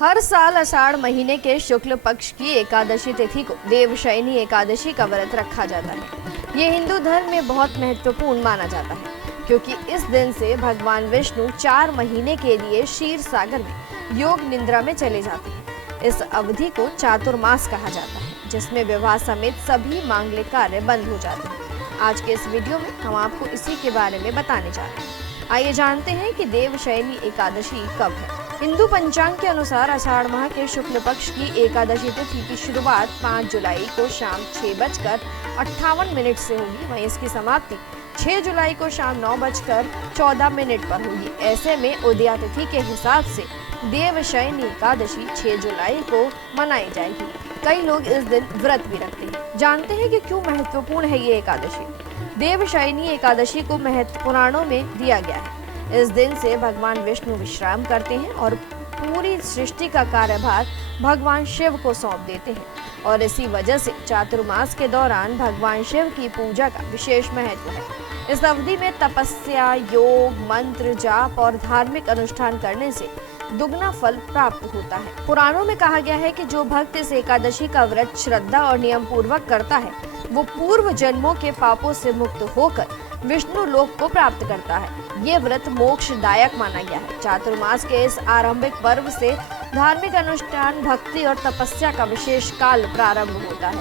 हर साल आषाढ़ महीने के शुक्ल पक्ष की एकादशी तिथि को देवशयनी एकादशी का व्रत रखा जाता है। ये हिंदू धर्म में बहुत महत्वपूर्ण माना जाता है, क्योंकि इस दिन से भगवान विष्णु 4 महीने के लिए क्षीर सागर में योग निद्रा में चले जाते हैं। इस अवधि को चातुर्मास कहा जाता है, जिसमें विवाह समेत सभी मांगलिक कार्य बंद हो जाते हैं। आज के इस वीडियो में हम आपको इसी के बारे में बताने जा रहे हैं। आइए जानते हैं कि देवशयनी एकादशी कब है। हिंदू पंचांग के अनुसार आषाढ़ माह के शुक्ल पक्ष की एकादशी तिथि की शुरुआत 5 जुलाई को शाम 6:58 से होगी। वहीं इसकी समाप्ति 6 जुलाई को शाम 9:14 पर होगी। ऐसे में उदया तिथि के हिसाब से देवशयनी एकादशी 6 जुलाई को मनाई जाएगी। कई लोग इस दिन व्रत भी रखते हैं। जानते हैं कि क्यों महत्वपूर्ण है ये एकादशी। देवशयनी एकादशी को महत्व पुराणों में दिया गया है। इस दिन से भगवान विष्णु विश्राम करते हैं और पूरी सृष्टि का कार्यभार भगवान शिव को सौंप देते हैं, और इसी वजह से चातुर्मास के दौरान भगवान शिव की पूजा का विशेष महत्व है। इस अवधि में तपस्या, योग, मंत्र जाप और धार्मिक अनुष्ठान करने से दुगना फल प्राप्त होता है। पुराणों में कहा गया है कि जो भक्त इस एकादशी का व्रत श्रद्धा और नियम पूर्वक करता है, वो पूर्व जन्मों के पापों से मुक्त होकर विष्णु लोक को प्राप्त करता है। ये व्रत मोक्षदायक माना गया है। चातुर्मास के इस आरंभिक पर्व से धार्मिक अनुष्ठान, भक्ति और तपस्या का विशेष काल प्रारंभ होता है।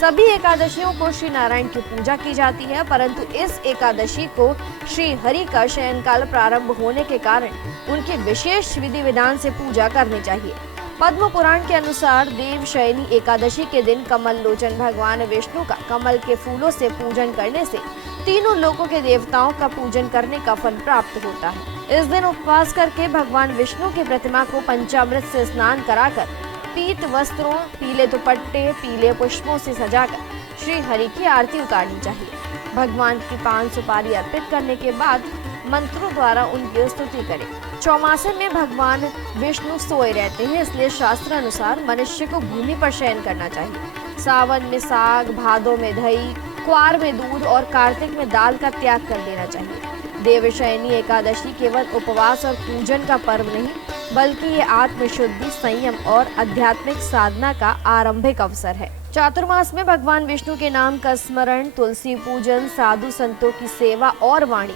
सभी एकादशियों को श्री नारायण की पूजा की जाती है, परंतु इस एकादशी को श्री हरि का शयन काल प्रारंभ होने के कारण उनकी विशेष विधि विधान से पूजा करनी चाहिए। पद्म पुराण के अनुसार देवशयनी एकादशी के दिन कमल लोचन भगवान विष्णु का कमल के फूलों से पूजन करने से तीनों लोकों के देवताओं का पूजन करने का फल प्राप्त होता है। इस दिन उपवास करके भगवान विष्णु की प्रतिमा को पंचामृत से स्नान कराकर, पीत वस्त्रों, पीले दुपट्टे, पीले पुष्पों से सजाकर श्री हरि की आरती उतारनी चाहिए। भगवान की पान सुपारी अर्पित करने के बाद मंत्रों द्वारा उनकी स्तुति करें। चौमासे में भगवान विष्णु सोए रहते हैं, इसलिए शास्त्र अनुसार मनुष्य को भूमि पर शयन करना चाहिए। सावन में साग, भादों में दही, क्वार में दूध और कार्तिक में दाल का त्याग कर देना चाहिए। देवशयनी एकादशी केवल उपवास और पूजन का पर्व नहीं, बल्कि ये आत्मशुद्धि, संयम और आध्यात्मिक साधना का आरंभिक अवसर है। चातुर्मास में भगवान विष्णु के नाम का स्मरण, तुलसी पूजन, साधु संतों की सेवा और वाणी,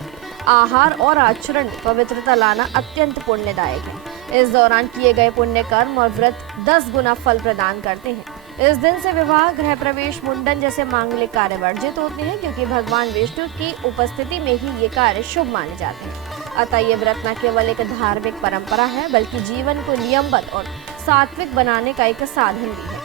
आहार और आचरण में पवित्रता लाना अत्यंत पुण्यदायक है। इस दौरान किए गए पुण्य कर्म और व्रत 10 गुना फल प्रदान करते हैं। इस दिन से विवाह, गृह प्रवेश, मुंडन जैसे मांगलिक कार्य वर्जित होते हैं, क्योंकि भगवान विष्णु की उपस्थिति में ही ये कार्य शुभ माने जाते हैं। अतः ये व्रत न केवल एक धार्मिक परंपरा है, बल्कि जीवन को नियमबद्ध और सात्विक बनाने का एक साधन भी है।